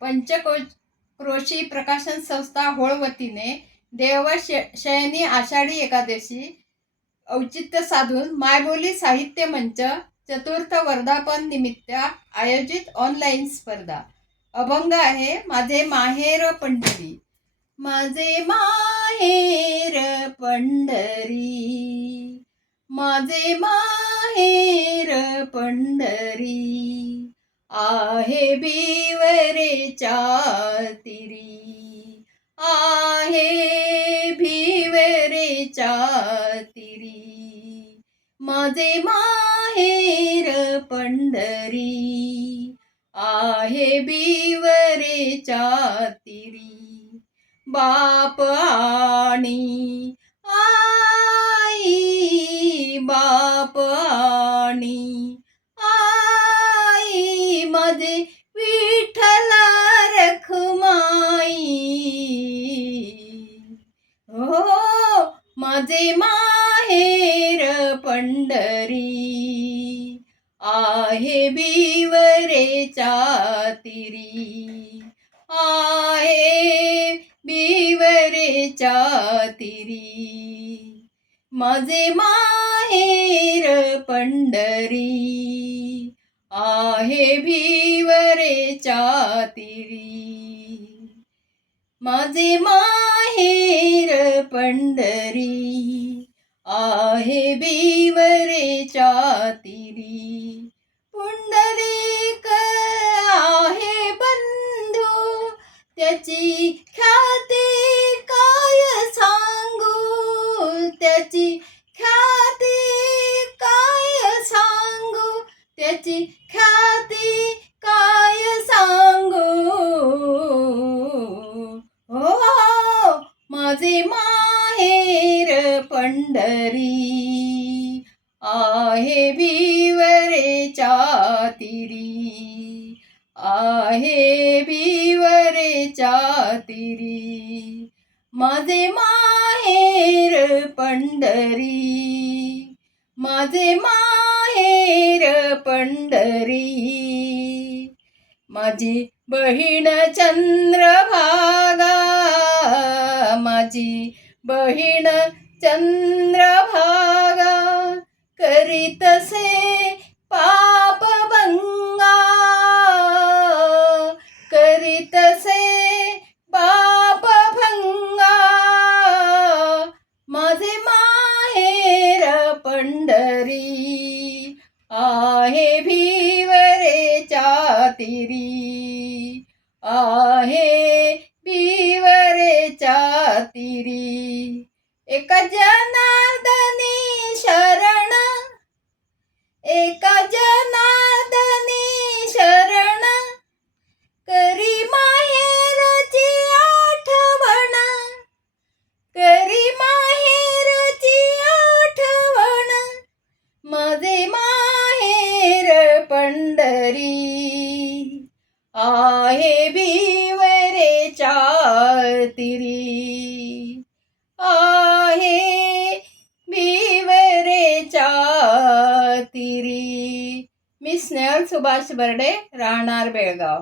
पंचक्रोशी प्रकाशन संस्था होळ वतीने देव शयनी आषाढी एकादशी औचित्य साधून मायबोली साहित्य मंच चतुर्थ वर्धापन निमित्त आयोजित ऑनलाईन स्पर्धा. अभंग आहे माझे माहेर पंढरी. माझे माहेर पंढरी. माझे माहेर पंढरी. आहे भीवरेच्या तिरी आहे भीवरेच्या तिरी माझे माहेर पंढरी. आहे भीवरेच्या तिरी बाप आणि माझे माहेर पंढरी आहे बिवरेच्या तिरी आहे बिवरेच्या तिरी माझे माहेर पंढरी आहे भिवरेच्या तिरी माझे माहेर पंढरी आहे बीवरेच्या तिरी पुंडरीक आहे बंधू त्याची ख्याती काय सांगू? त्याची ख्याती काय सांगू? त्याची माझे माहेर पंढरी आहे भिवरेच्या तिरी आहे भिवरेच्या तिरी. माझे माहेर पंढरी माझे माहेर पंढरी. माझी बहीण चंद्रभागा माझी बहीण चंद्रभागा करीतसे पाप भंगा. करीतसे पाप भंगा. माझे माहेर पंढरी आहे भीवरेच्या तिरी. आहे भिवरेच्या तिरी एका जनार्दनी शरण. एका जनार्दनी शरण. करी माहेरची आठवण. करी माहेरची आठवण. माझे माहेर पंढरी. आहे भीवरे तिरी. तिरी मी स्नेहल सुभाष बर्डे राहणार बेळगाव